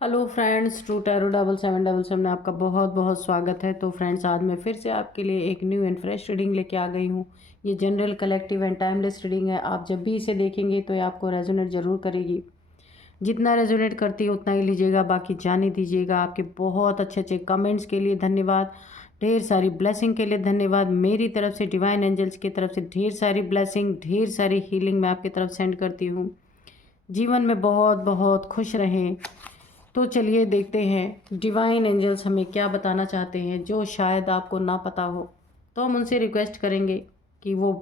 Hello friends, true tarot 7777 में आपका बहुत बहुत स्वागत है। तो फ्रेंड्स, आज मैं फिर से आपके लिए एक न्यू एंड फ्रेश रीडिंग लेके आ गई हूँ। ये general, collective and timeless reading है। आप जब भी इसे देखेंगे तो ये आपको रेजोनेट ज़रूर करेगी। जितना रेजोनेट करती है उतना ही लीजिएगा, बाकी जाने दीजिएगा। आपके बहुत अच्छे अच्छे कमेंट्स के लिए धन्यवाद, ढेर सारी ब्लेसिंग के लिए धन्यवाद। मेरी तरफ से, डिवाइन एंजल्स की तरफ से ढेर सारी ब्लेसिंग, ढेर सारी हीलिंग मैं आपकी तरफ सेंड करती हूँ। जीवन में बहुत बहुत खुश रहें। तो चलिए देखते हैं डिवाइन एंजल्स हमें क्या बताना चाहते हैं, जो शायद आपको ना पता हो। तो हम उनसे रिक्वेस्ट करेंगे कि वो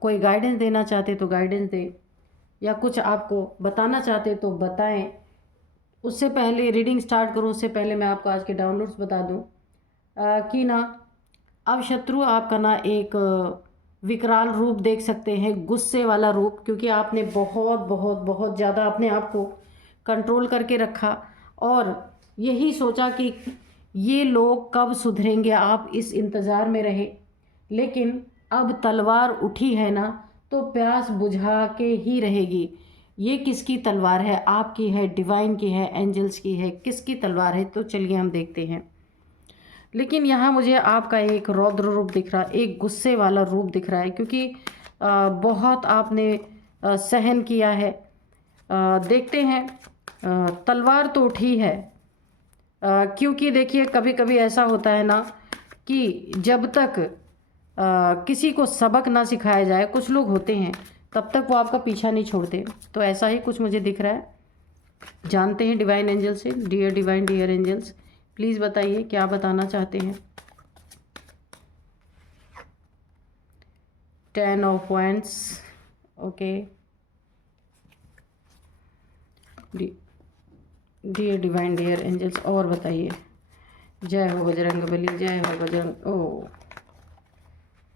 कोई गाइडेंस देना चाहते तो गाइडेंस दें, या कुछ आपको बताना चाहते तो बताएं। उससे पहले रीडिंग स्टार्ट करूं उससे पहले मैं आपको आज के डाउनलोड्स बता दूं कि ना, अब शत्रु आपका ना एक विकराल रूप देख सकते हैं, गुस्से वाला रूप, क्योंकि आपने बहुत बहुत बहुत ज़्यादा अपने आप को कंट्रोल करके रखा और यही सोचा कि ये लोग कब सुधरेंगे, आप इस इंतज़ार में रहे। लेकिन अब तलवार उठी है ना, तो प्यास बुझा के ही रहेगी। ये किसकी तलवार है? आपकी है, डिवाइन की है, एंजल्स की है, किसकी तलवार है? तो चलिए हम देखते हैं। लेकिन यहाँ मुझे आपका एक रौद्र रूप दिख रहा है, एक गुस्से वाला रूप दिख रहा है, क्योंकि बहुत आपने सहन किया है। देखते हैं, तलवार तो उठी है। क्योंकि देखिए, कभी कभी ऐसा होता है ना कि जब तक किसी को सबक ना सिखाया जाए, कुछ लोग होते हैं तब तक वो आपका पीछा नहीं छोड़ते। तो ऐसा ही कुछ मुझे दिख रहा है। जानते हैं डिवाइन एंजल से। Dear divine, dear angels, please बताइए क्या बताना चाहते हैं। 10 of wands, okay. Dear divine, dear angels, और बताइए। जय हो बजरंग बली, जय हो बजरंग। ओ,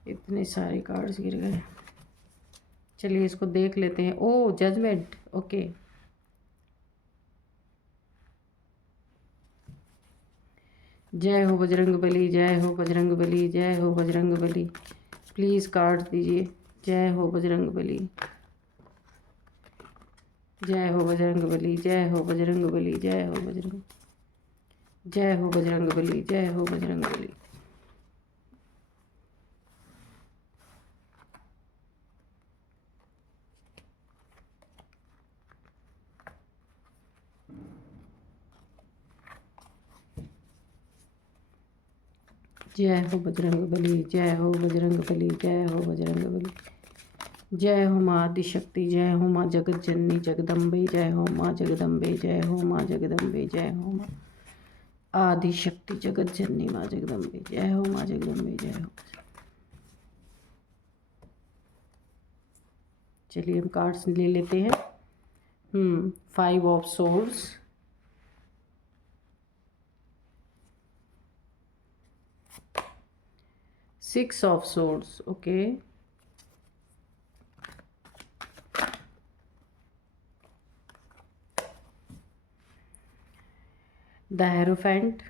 इतने सारे कार्ड्स गिर गए। चलिए इसको देख लेते हैं। ओ, जजमेंट, ओके। जय हो बजरंग बली, जय हो बजरंग बली, जय हो बजरंग बली। प्लीज़ कार्ड दीजिए। जय हो बजरंग बली, जय हो बजरंग बली, जय हो बजरंग बली, जय हो बजरंग, जय हो बजरंग बली, जय हो बजरंग बली। जय हो बजरंग बली, जय हो बजरंग बली, जय हो बजरंग बली। जय हो माँ आदिशक्ति, जय हो माँ जगत जननी जगदम्बे, जय हो माँ जगदम्बे, जय हो माँ जगदम्बे, जय हो माँ आदिशक्ति जगत जननी माँ जगदम्बे, जय हो माँ जगदम्बे, जय हो। चलिए हम कार्ड्स ले लेते हैं। 5 of swords, 6 of swords, okay. The hierophant,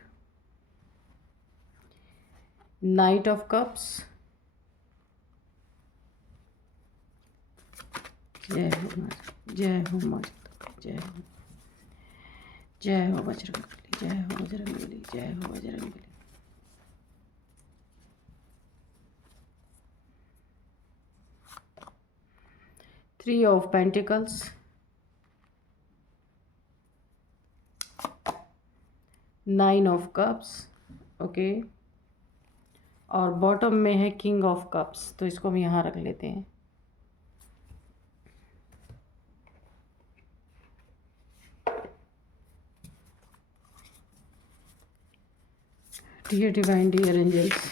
night of cups, जय हो माँ, जय हो माँ, जय हो, जय हो बजरंग बली, जय हो बजरंग बली, जय हो Bajrang Bali. Three of pentacles, nine of cups, okay. और बॉटम में है किंग ऑफ कप्स, तो इसको हम यहाँ रख लेते हैं। Dear divine, dear angels,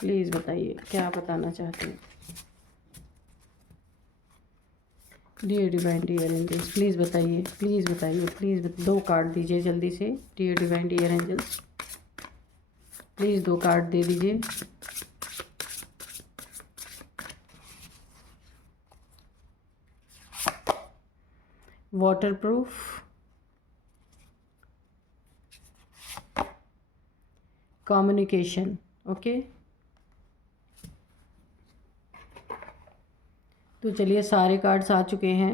please बताइए क्या बताना चाहते हैं। Dear divine, dear angels, please बताइए, प्लीज़ बताइए, प्लीज़ दो कार्ड दीजिए जल्दी से। Dear divine, dear angels, please दो कार्ड दे दीजिए। Waterproof, communication, okay. तो चलिए सारे कार्ड्स आ चुके हैं।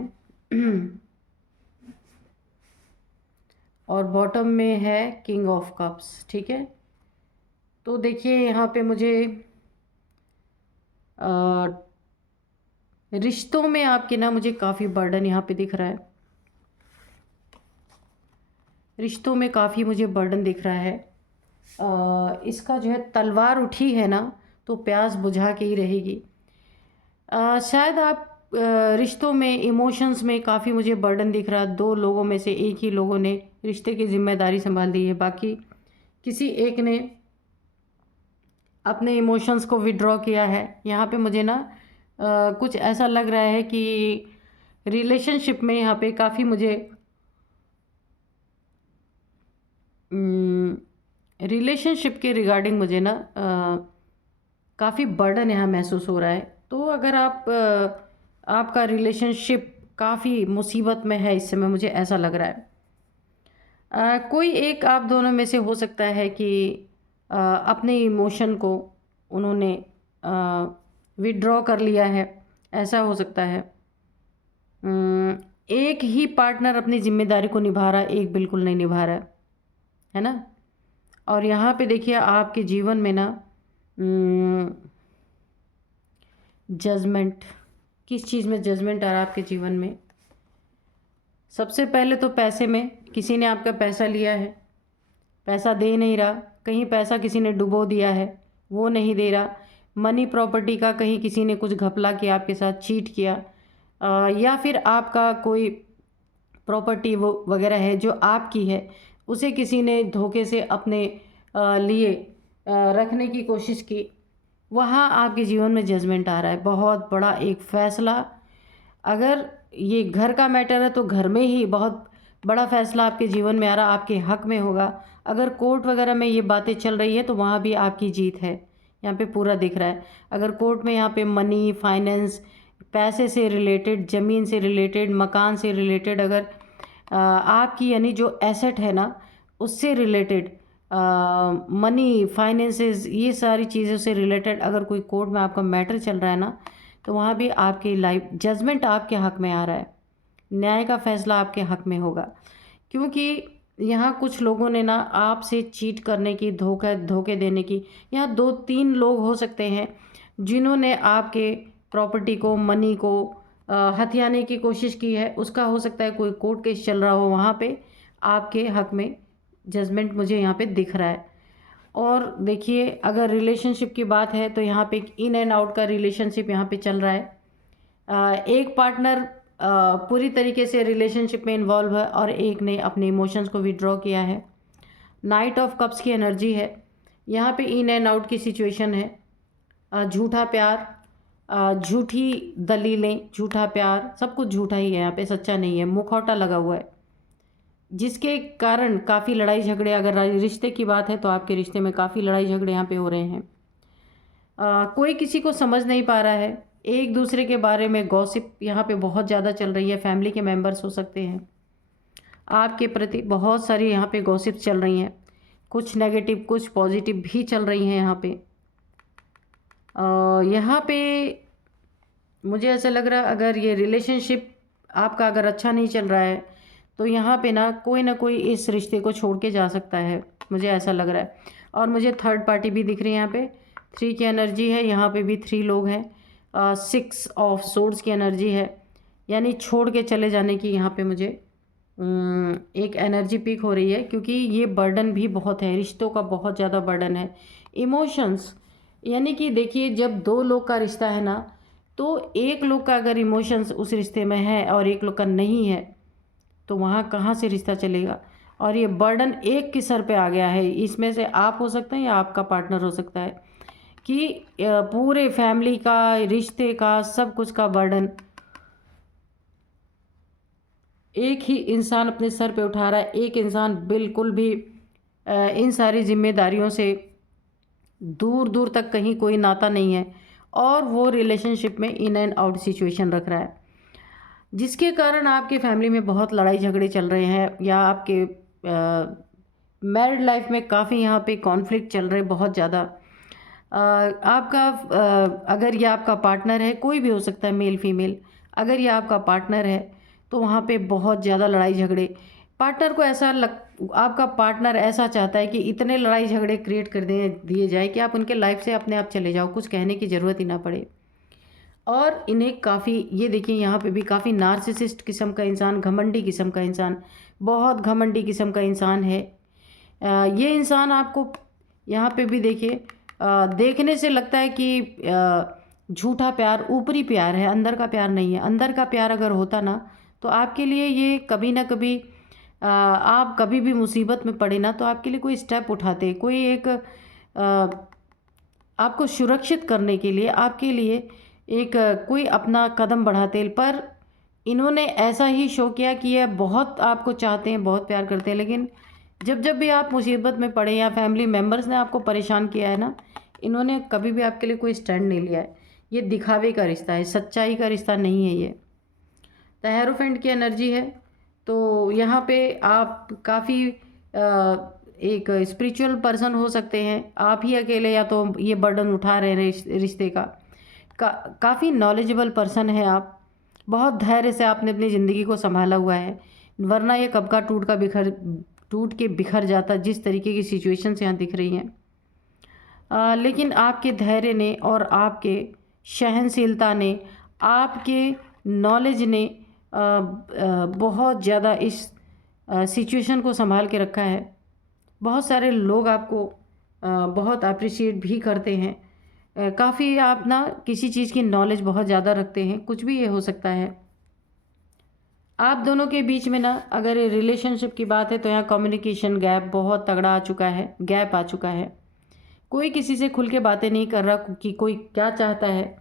और बॉटम में है किंग ऑफ कप्स। ठीक है, तो देखिए यहाँ पे मुझे रिश्तों में आपके ना मुझे काफ़ी बर्डन यहाँ पे दिख रहा है। रिश्तों में काफ़ी मुझे बर्डन दिख रहा है। इसका जो है तलवार उठी है ना, तो प्यास बुझा के ही रहेगी। शायद आप रिश्तों में इमोशंस में काफ़ी मुझे बर्डन दिख रहा है। दो लोगों में से एक ही लोगों ने रिश्ते की जिम्मेदारी संभाल दी है, बाकी किसी एक ने अपने इमोशंस को विड्रॉ किया है। यहाँ पे मुझे ना कुछ ऐसा लग रहा है कि रिलेशनशिप में यहाँ पे काफ़ी मुझे रिलेशनशिप के रिगार्डिंग मुझे ना काफ़ी बर्डन यहाँ महसूस हो रहा है। तो अगर आपका रिलेशनशिप काफ़ी मुसीबत में है इस समय, मुझे ऐसा लग रहा है। कोई एक आप दोनों में से हो सकता है कि अपने इमोशन को उन्होंने विड्रॉ कर लिया है, ऐसा हो सकता है। एक ही पार्टनर अपनी जिम्मेदारी को निभा रहा है, एक बिल्कुल नहीं निभा रहा है ना। और यहाँ पे देखिए आपके जीवन में ना जजमेंट, किस चीज़ में जजमेंट आ रहा है आपके जीवन में? सबसे पहले तो पैसे में, किसी ने आपका पैसा लिया है, पैसा दे नहीं रहा, कहीं पैसा किसी ने डुबो दिया है, वो नहीं दे रहा। मनी प्रॉपर्टी का कहीं किसी ने कुछ घपला किया, आपके साथ चीट किया, या फिर आपका कोई प्रॉपर्टी वो वगैरह है जो आपकी है, उसे किसी ने धोखे से अपने लिए रखने की कोशिश की। वहाँ आपके जीवन में जजमेंट आ रहा है, बहुत बड़ा एक फ़ैसला। अगर ये घर का मैटर है तो घर में ही बहुत बड़ा फ़ैसला आपके जीवन में आ रहा, आपके हक़ में होगा। अगर कोर्ट वगैरह में ये बातें चल रही है तो वहाँ भी आपकी जीत है, यहाँ पे पूरा दिख रहा है। अगर कोर्ट में यहाँ पे मनी, फाइनेंस, पैसे से रिलेटेड, ज़मीन से रिलेटेड, मकान से रिलेटेड, अगर आपकी यानी जो एसेट है ना उससे रिलेटेड, मनी, फाइनेंसेस, ये सारी चीज़ों से रिलेटेड अगर कोई कोर्ट में आपका मैटर चल रहा है ना, तो वहाँ भी आपकी लाइफ जजमेंट आपके हक़ में आ रहा है, न्याय का फ़ैसला आपके हक़ में होगा। क्योंकि यहाँ कुछ लोगों ने ना आपसे चीट करने की, धोखे देने की, यहाँ 2-3 लोग हो सकते हैं जिन्होंने आपके प्रॉपर्टी को, मनी को हथियाने की कोशिश की है। उसका हो सकता है कोई कोर्ट केस चल रहा हो, वहाँ पे आपके हक़ में जजमेंट मुझे यहाँ पे दिख रहा है। और देखिए अगर रिलेशनशिप की बात है तो यहाँ पे एक इन एंड आउट का रिलेशनशिप यहाँ पे चल रहा है। एक पार्टनर पूरी तरीके से रिलेशनशिप में इन्वॉल्व है और एक ने अपने इमोशंस को विड्रॉ किया है। नाइट ऑफ कप्स की एनर्जी है, यहाँ पे इन एंड आउट की सिचुएशन है। झूठा प्यार, झूठी दलीलें, झूठा प्यार, सब कुछ झूठा ही है यहाँ पे, सच्चा नहीं है, मुखौटा लगा हुआ है, जिसके कारण काफ़ी लड़ाई झगड़े, अगर रिश्ते की बात है तो आपके रिश्ते में काफ़ी लड़ाई झगड़े यहाँ पे हो रहे हैं। कोई किसी को समझ नहीं पा रहा है, एक दूसरे के बारे में गॉसिप यहाँ पे बहुत ज़्यादा चल रही है। फैमिली के मेंबर्स हो सकते हैं, आपके प्रति बहुत सारी यहाँ पे गॉसिप चल रही हैं, कुछ नेगेटिव कुछ पॉजिटिव भी चल रही हैं यहाँ पे। यहाँ पे मुझे ऐसा लग रहा है अगर ये रिलेशनशिप आपका अगर अच्छा नहीं चल रहा है तो यहाँ पे ना कोई इस रिश्ते को छोड़ के जा सकता है, मुझे ऐसा लग रहा है। और मुझे थर्ड पार्टी भी दिख रही है, यहाँ पे 3 की एनर्जी है, यहाँ पे भी 3 लोग हैं। 6 ऑफ सोर्ड्स की एनर्जी है, यानी छोड़ के चले जाने की यहाँ पे मुझे एक एनर्जी पिक हो रही है। क्योंकि ये बर्डन भी बहुत है, रिश्तों का बहुत ज़्यादा बर्डन है। इमोशंस, यानी कि देखिए जब 2 लोग का रिश्ता है ना, तो एक लोग का अगर इमोशंस उस रिश्ते में है और एक लोग का नहीं है तो वहाँ कहाँ से रिश्ता चलेगा। और ये बर्डन एक के सर पे आ गया है, इसमें से आप हो सकते हैं या आपका पार्टनर हो सकता है, कि पूरे फैमिली का, रिश्ते का, सब कुछ का बर्डन एक ही इंसान अपने सर पे उठा रहा है। एक इंसान बिल्कुल भी इन सारी जिम्मेदारियों से दूर दूर तक कहीं कोई नाता नहीं है और वो रिलेशनशिप में इन एंड आउट सिचुएशन रख रहा है, जिसके कारण आपके फैमिली में बहुत लड़ाई झगड़े चल रहे हैं या आपके मैरिड लाइफ में काफ़ी यहाँ पे कॉन्फ्लिक्ट चल रहे हैं बहुत ज़्यादा। आपका अगर ये आपका पार्टनर है, कोई भी हो सकता है, मेल फीमेल, अगर ये आपका पार्टनर है तो वहाँ पे बहुत ज़्यादा लड़ाई झगड़े, पार्टनर को ऐसा आपका पार्टनर ऐसा चाहता है कि इतने लड़ाई झगड़े क्रिएट कर दिए जाए कि आप उनके लाइफ से अपने आप चले जाओ, कुछ कहने की ज़रूरत ही ना पड़े। और इन्हें काफ़ी, ये देखिए यहाँ पे भी काफ़ी नार्सिसिस्ट किस्म का इंसान, घमंडी किस्म का इंसान, बहुत घमंडी किस्म का इंसान है। ये इंसान आपको यहाँ पे भी देखिए, देखने से लगता है कि झूठा प्यार, ऊपरी प्यार है, अंदर का प्यार नहीं है। अंदर का प्यार अगर होता ना तो आपके लिए ये कभी ना कभी, आप कभी भी मुसीबत में पड़े ना तो आपके लिए कोई स्टेप उठाते, कोई एक आपको सुरक्षित करने के लिए आपके लिए एक कोई अपना कदम बढ़ाते। पर इन्होंने ऐसा ही शो किया कि ये बहुत आपको चाहते हैं, बहुत प्यार करते हैं, लेकिन जब जब भी आप मुसीबत में पड़े या फैमिली मेम्बर्स ने आपको परेशान किया है ना, इन्होंने कभी भी आपके लिए कोई स्टैंड नहीं लिया है। ये दिखावे का रिश्ता है, सच्चाई का रिश्ता नहीं है ये। द हेरोफेंट की एनर्जी है, तो यहाँ पे आप काफ़ी एक स्पिरिचुअल पर्सन हो सकते हैं। आप ही अकेले या तो ये बर्डन उठा रहे हैं रिश्ते का। काफ़ी नॉलेजेबल पर्सन है आप, बहुत धैर्य से आपने अपनी ज़िंदगी को संभाला हुआ है, वरना ये कब का टूट के बिखर जाता, जिस तरीके की सिचुएशंस यहाँ दिख रही हैं। लेकिन आपके धैर्य ने और आपके सहनशीलता ने, आपके नॉलेज ने बहुत ज़्यादा इस सिचुएशन को संभाल के रखा है। बहुत सारे लोग आपको बहुत अप्रिशिएट भी करते हैं। काफ़ी आप ना किसी चीज़ की नॉलेज बहुत ज़्यादा रखते हैं, कुछ भी ये हो सकता है। आप दोनों के बीच में ना अगर रिलेशनशिप की बात है तो यहाँ कम्युनिकेशन गैप बहुत तगड़ा आ चुका है, गैप आ चुका है। कोई किसी से खुल के बातें नहीं कर रहा कि कोई क्या चाहता है।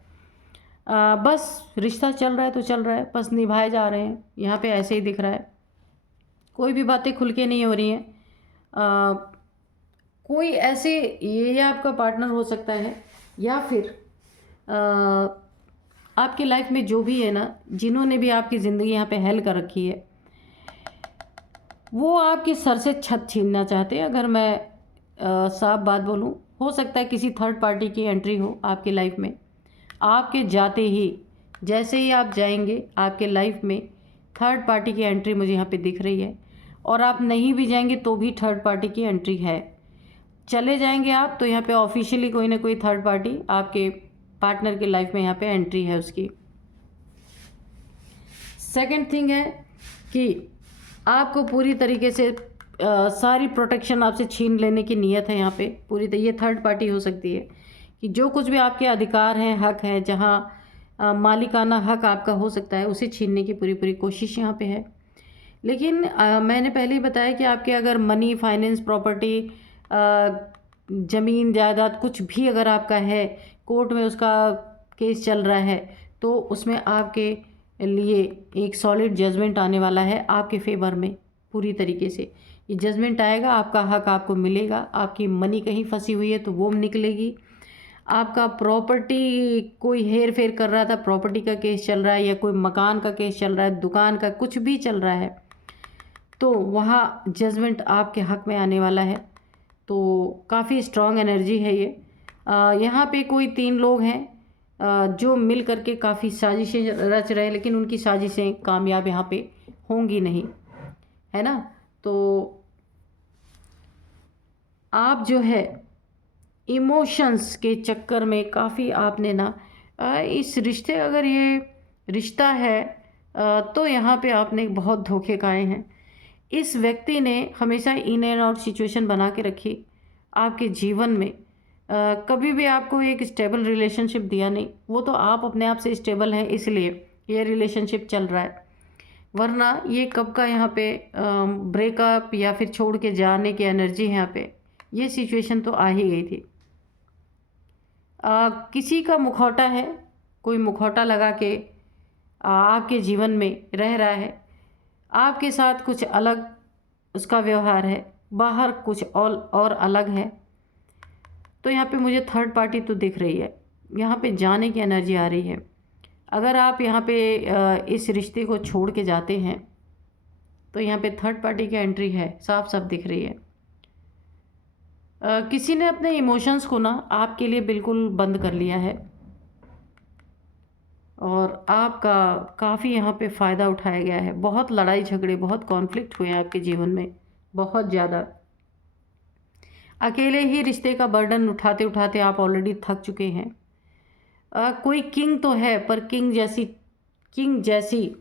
बस रिश्ता चल रहा है तो चल रहा है, बस निभाए जा रहे हैं, यहाँ पे ऐसे ही दिख रहा है। कोई भी बातें खुल के नहीं हो रही हैं। कोई ऐसे, ये आपका पार्टनर हो सकता है या फिर आपकी लाइफ में जो भी है ना, जिन्होंने भी आपकी ज़िंदगी यहाँ पे हेल कर रखी है, वो आपके सर से छत छीनना चाहते हैं। अगर मैं साफ बात बोलूँ, हो सकता है किसी थर्ड पार्टी की एंट्री हो आपकी लाइफ में। आपके जाते ही, जैसे ही आप जाएंगे, आपके लाइफ में थर्ड पार्टी की एंट्री मुझे यहाँ पे दिख रही है। और आप नहीं भी जाएंगे तो भी थर्ड पार्टी की एंट्री है। चले जाएंगे आप तो यहाँ पे ऑफिशियली कोई ना कोई थर्ड पार्टी आपके पार्टनर की लाइफ में यहाँ पे एंट्री है उसकी। सेकंड थिंग है कि आपको पूरी तरीके से सारी प्रोटेक्शन आपसे छीन लेने की नीयत है यहाँ पे पूरी। तो ये थर्ड पार्टी हो सकती है कि जो कुछ भी आपके अधिकार हैं, हक है, जहाँ मालिकाना हक आपका हो सकता है, उसे छीनने की पूरी पूरी कोशिश यहाँ पे है। लेकिन मैंने पहले ही बताया कि आपके अगर मनी, फाइनेंस, प्रॉपर्टी, ज़मीन जायदाद कुछ भी अगर आपका है, कोर्ट में उसका केस चल रहा है, तो उसमें आपके लिए एक सॉलिड जजमेंट आने वाला है आपके फेवर में। पूरी तरीके से ये जजमेंट आएगा, आपका हक आपको मिलेगा। आपकी मनी कहीं फंसी हुई है तो वो निकलेगी। आपका प्रॉपर्टी, कोई हेर फेर कर रहा था, प्रॉपर्टी का केस चल रहा है या कोई मकान का केस चल रहा है, दुकान का कुछ भी चल रहा है, तो वहाँ जजमेंट आपके हक में आने वाला है। तो काफ़ी स्ट्रॉन्ग एनर्जी है ये। यहाँ पे कोई 3 लोग हैं जो मिल करके काफ़ी साजिशें रच रहे हैं, लेकिन उनकी साजिशें कामयाब यहाँ पे होंगी नहीं, है ना। तो आप जो है इमोशंस के चक्कर में काफ़ी आपने ना इस रिश्ते, अगर ये रिश्ता है तो यहाँ पे आपने बहुत धोखे खाए हैं। इस व्यक्ति ने हमेशा इन एंड आउट सिचुएशन बना के रखी आपके जीवन में। कभी भी आपको एक स्टेबल रिलेशनशिप दिया नहीं। वो तो आप अपने आप से स्टेबल हैं इसलिए ये रिलेशनशिप चल रहा है, वरना ये कब का यहाँ पे ब्रेकअप या फिर छोड़ के जाने की एनर्जी है यहाँ पे। ये सिचुएशन तो आ ही गई थी। किसी का मुखौटा है, कोई मुखौटा लगा के आपके जीवन में रह रहा है, आपके साथ कुछ अलग उसका व्यवहार है, बाहर कुछ और अलग है। तो यहाँ पे मुझे थर्ड पार्टी तो दिख रही है, यहाँ पे जाने की एनर्जी आ रही है। अगर आप यहाँ पे इस रिश्ते को छोड़ के जाते हैं तो यहाँ पे थर्ड पार्टी की एंट्री है, साफ साफ दिख रही है। किसी ने अपने इमोशंस को ना आपके लिए बिल्कुल बंद कर लिया है और आपका काफ़ी यहाँ पे फ़ायदा उठाया गया है। बहुत लड़ाई झगड़े, बहुत कॉन्फ्लिक्ट हुए हैं आपके जीवन में बहुत ज़्यादा। अकेले ही रिश्ते का बर्डन उठाते उठाते आप ऑलरेडी थक चुके हैं। कोई किंग तो है, पर किंग जैसी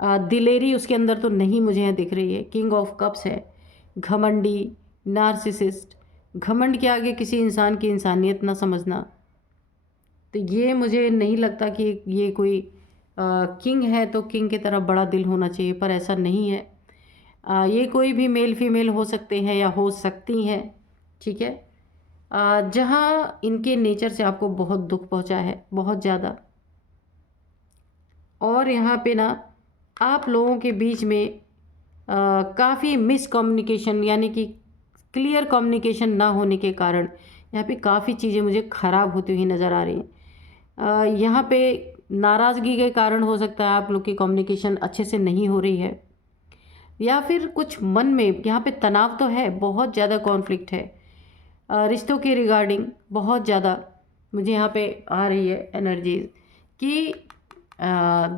दिलेरी उसके अंदर तो नहीं मुझे यहाँ दिख रही है। किंग ऑफ कप्स है, घमंडी, नार्सिसिस्ट। घमंड के आगे किसी इंसान की इंसानियत ना समझना, तो ये मुझे नहीं लगता कि ये कोई किंग है तो किंग की तरह बड़ा दिल होना चाहिए, पर ऐसा नहीं है। ये कोई भी मेल फीमेल हो सकते हैं या हो सकती हैं, ठीक है। जहाँ इनके नेचर से आपको बहुत दुख पहुँचा है, बहुत ज़्यादा। और यहाँ पे ना आप लोगों के बीच में काफ़ी मिसकम्युनिकेशन, यानी कि क्लियर कम्युनिकेशन ना होने के कारण यहाँ पे काफ़ी चीज़ें मुझे ख़राब होती हुई नज़र आ रही हैं। यहाँ पे नाराज़गी के कारण हो सकता है आप लोग की कम्युनिकेशन अच्छे से नहीं हो रही है, या फिर कुछ मन में यहाँ पे तनाव तो है, बहुत ज़्यादा कॉन्फ्लिक्ट है रिश्तों के रिगार्डिंग। बहुत ज़्यादा मुझे यहाँ पे आ रही है एनर्जीज कि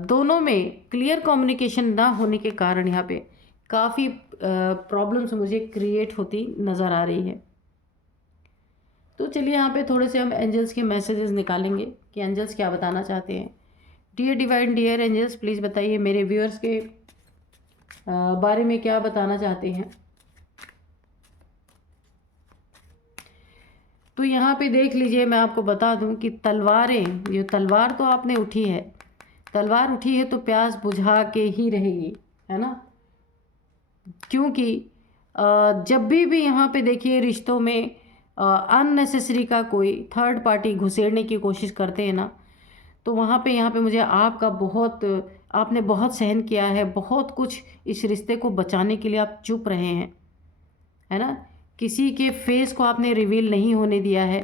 दोनों में क्लियर कम्युनिकेशन ना होने के कारण यहाँ पे काफ़ी प्रॉब्लम्स मुझे क्रिएट होती नज़र आ रही है। तो चलिए यहाँ पे थोड़े से हम एंजल्स के मैसेजेस निकालेंगे कि एंजल्स क्या बताना चाहते हैं। Dear divine, dear angels, please बताइए मेरे व्यूअर्स के बारे में क्या बताना चाहते हैं। तो यहाँ पे देख लीजिए, मैं आपको बता दूँ कि तलवारें, ये तलवार तो आपने उठी है, तलवार उठी है तो प्यास बुझा के ही रहेगी, है ना। क्योंकि जब भी यहाँ पे देखिए रिश्तों में अननेसेसरी का कोई थर्ड पार्टी घुसेड़ने की कोशिश करते हैं ना, तो वहाँ पे यहाँ पे मुझे आपने बहुत सहन किया है, बहुत कुछ इस रिश्ते को बचाने के लिए आप चुप रहे हैं, है ना। किसी के फेस को आपने रिवील नहीं होने दिया है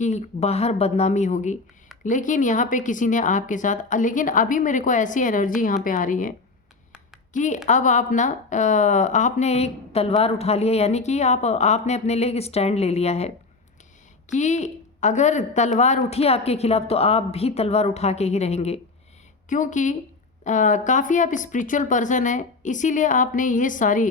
कि बाहर बदनामी होगी, लेकिन यहाँ पे किसी ने आपके साथ, लेकिन अभी मेरे को ऐसी एनर्जी यहाँ पे आ रही है कि अब आप ना आपने एक तलवार उठा लिया, यानी कि आपने अपने लिए एक स्टैंड ले लिया है कि अगर तलवार उठी आपके खिलाफ तो आप भी तलवार उठा के ही रहेंगे। क्योंकि काफ़ी आप स्पिरिचुअल पर्सन हैं, इसीलिए आपने ये सारी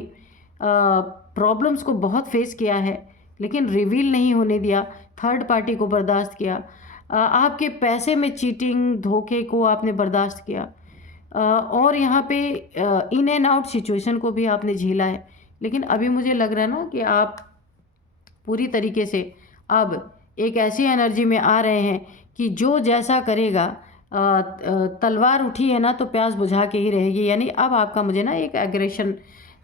प्रॉब्लम्स को बहुत फेस किया है, लेकिन रिवील नहीं होने दिया, थर्ड पार्टी को बर्दाश्त किया। आपके पैसे में चीटिंग, धोखे को आपने बर्दाश्त किया, और यहाँ पे इन एंड आउट सिचुएशन को भी आपने झेला है। लेकिन अभी मुझे लग रहा है ना कि आप पूरी तरीके से अब एक ऐसी एनर्जी में आ रहे हैं कि जो जैसा करेगा, तलवार उठी है ना तो प्यास बुझा के ही रहेगी। यानी अब आपका मुझे ना एक एग्रेशन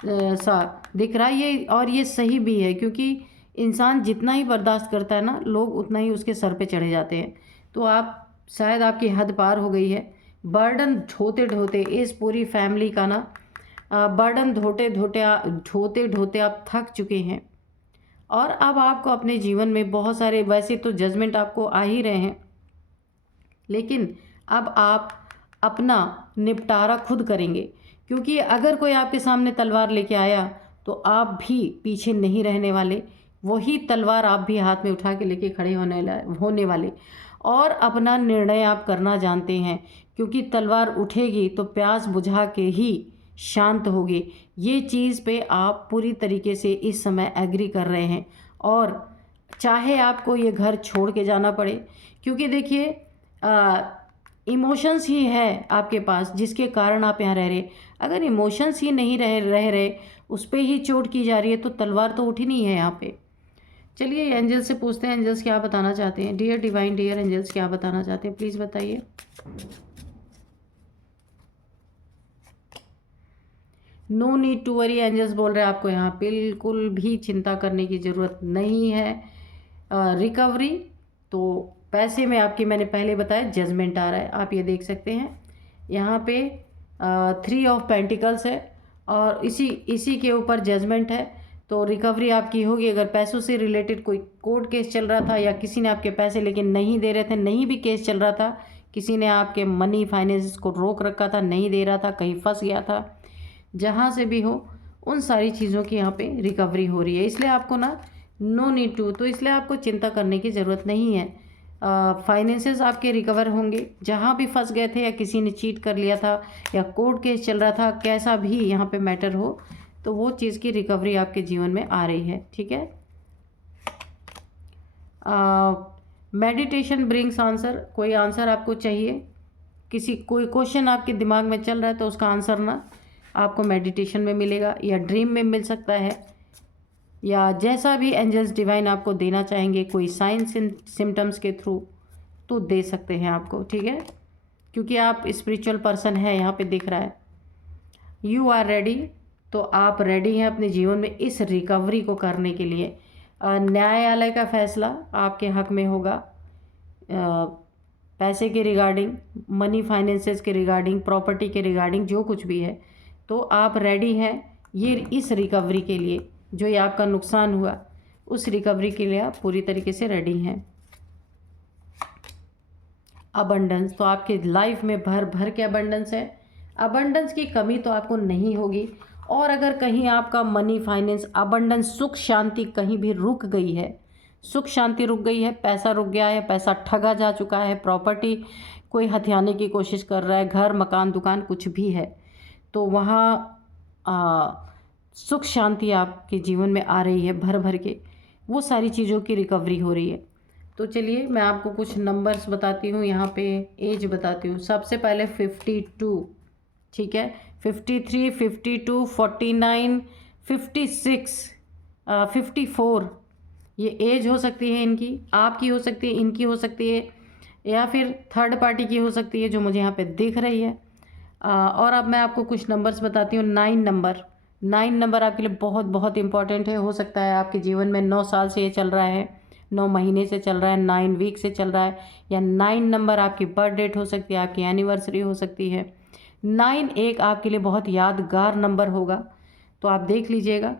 सा दिख रहा है ये, और ये सही भी है, क्योंकि इंसान जितना ही बर्दाश्त करता है ना, लोग उतना ही उसके सर पे चढ़े जाते हैं। तो आप शायद आपकी हद पार हो गई है। बर्डन ढोते ढोते इस पूरी फैमिली का ना बर्डन ढोते ढोते आप थक चुके हैं, और अब आपको अपने जीवन में बहुत सारे, वैसे तो जजमेंट आपको आ ही रहे हैं, लेकिन अब आप अपना निपटारा खुद करेंगे। क्योंकि अगर कोई आपके सामने तलवार लेके आया तो आप भी पीछे नहीं रहने वाले, वही तलवार आप भी हाथ में उठा के लेके खड़े होने वाले, और अपना निर्णय आप करना जानते हैं। क्योंकि तलवार उठेगी तो प्यास बुझा के ही शांत होगी। ये चीज़ पे आप पूरी तरीके से इस समय एग्री कर रहे हैं, और चाहे आपको ये घर छोड़ के जाना पड़े, क्योंकि देखिए इमोशंस ही है आपके पास जिसके कारण आप यहाँ रह रहे। अगर इमोशंस ही नहीं रह रहे उस पर ही चोट की जा रही है तो तलवार तो उठी नहीं है यहाँ पे। चलिए एंजल से पूछते हैं, एंजल्स क्या बताना चाहते हैं। डियर डिवाइन, डियर एंजल्स क्या बताना चाहते हैं, प्लीज़ बताइए। No need to worry, angels बोल रहे हैं आपको यहाँ बिल्कुल भी चिंता करने की ज़रूरत नहीं है। रिकवरी तो पैसे में आपकी, मैंने पहले बताया, जजमेंट आ रहा है, आप ये देख सकते हैं यहाँ पे 3 ऑफ पेंटिकल्स है, और इसी के ऊपर जजमेंट है। तो रिकवरी आपकी होगी। अगर पैसों से रिलेटेड कोई कोर्ट केस चल रहा था, या किसी ने आपके पैसे लेकिन नहीं दे रहे थे, नहीं भी केस चल रहा था, किसी ने आपके मनी फाइनेंस को रोक रखा था, नहीं दे रहा था, कहीं फंस गया था, जहाँ से भी हो, उन सारी चीज़ों की यहाँ पे रिकवरी हो रही है। इसलिए आपको ना नो नीड टू, तो इसलिए आपको चिंता करने की ज़रूरत नहीं है। फाइनेंसेस आपके रिकवर होंगे, जहाँ भी फंस गए थे, या किसी ने चीट कर लिया था, या कोर्ट केस चल रहा था, कैसा भी यहाँ पे मैटर हो, तो वो चीज़ की रिकवरी आपके जीवन में आ रही है। ठीक है। मेडिटेशन ब्रिंग्स आंसर, कोई आंसर आपको चाहिए, कोई क्वेश्चन आपके दिमाग में चल रहा है तो उसका आंसर ना आपको मेडिटेशन में मिलेगा या ड्रीम में मिल सकता है, या जैसा भी एंजल्स डिवाइन आपको देना चाहेंगे, कोई साइंस सिम्टम्स के थ्रू तो दे सकते हैं आपको। ठीक है, क्योंकि आप स्पिरिचुअल पर्सन है, यहाँ पे दिख रहा है। यू आर रेडी, तो आप रेडी हैं अपने जीवन में इस रिकवरी को करने के लिए। न्यायालय का फैसला आपके हक में होगा, पैसे के रिगार्डिंग, मनी फाइनेंसेस के रिगार्डिंग, प्रॉपर्टी के रिगार्डिंग, जो कुछ भी है, तो आप रेडी हैं ये इस रिकवरी के लिए। जो ये आपका नुकसान हुआ उस रिकवरी के लिए आप पूरी तरीके से रेडी हैं। अबंडेंस, तो आपके लाइफ में भर भर के अबंडेंस है, अबंडेंस की कमी तो आपको नहीं होगी। और अगर कहीं आपका मनी फाइनेंस अबंडेंस सुख शांति कहीं भी रुक गई है, सुख शांति रुक गई है, पैसा रुक गया है, पैसा ठगा जा चुका है, प्रॉपर्टी कोई हथियाने की कोशिश कर रहा है, घर मकान दुकान कुछ भी है, तो वहाँ सुख शांति आपके जीवन में आ रही है भर भर के, वो सारी चीज़ों की रिकवरी हो रही है। तो चलिए मैं आपको कुछ नंबर्स बताती हूँ, यहाँ पे एज बताती हूँ। सबसे पहले 52, ठीक है, 53, 52, 49, 56, 54, ये एज हो सकती है इनकी, आपकी हो सकती है, इनकी हो सकती है, या फिर थर्ड पार्टी की हो सकती है जो मुझे यहाँ पे दिख रही है। और अब मैं आपको कुछ नंबर्स बताती हूँ। 9 नंबर आपके लिए बहुत बहुत इंपॉर्टेंट है। हो सकता है आपके जीवन में 9 साल से ये चल रहा है, 9 महीने से चल रहा है, 9 वीक से चल रहा है, या 9 नंबर आपकी बर्थ डेट हो सकती है, आपकी एनिवर्सरी हो सकती है। 9 एक आपके लिए बहुत यादगार नंबर होगा, तो आप देख लीजिएगा।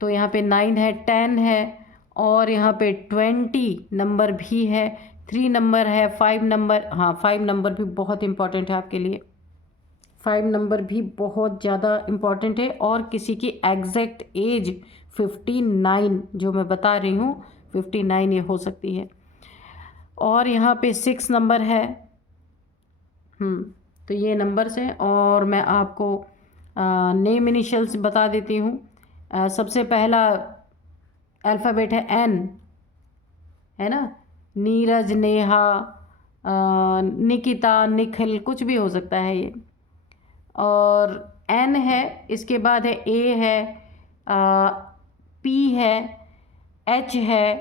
तो यहाँ पे 9 है, 10 है, और यहाँ पे 20 नंबर भी है, 3 नंबर है, 5 नंबर, हाँ 5 नंबर भी बहुत इंपॉर्टेंट है आपके लिए। 5 नंबर भी बहुत ज़्यादा इम्पॉर्टेंट है। और किसी की एग्जैक्ट एज 59 जो मैं बता रही हूँ, 59 ये हो सकती है। और यहाँ पे 6 नंबर है। तो ये नंबर्स हैं। और मैं आपको नेम इनिशियल्स बता देती हूँ। सबसे पहला अल्फ़ाबेट है एन, है ना, नीरज, नेहा, निकिता, निखिल, कुछ भी हो सकता है ये। और एन है, इसके बाद है ए है, पी है, एच है,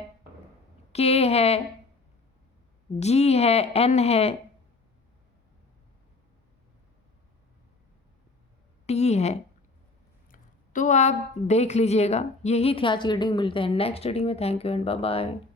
के है, जी है, एन है, टी है। तो आप देख लीजिएगा। यही थी आज की रीडिंग। मिलते हैं नेक्स्ट रीडिंग में। Thank you and bye bye.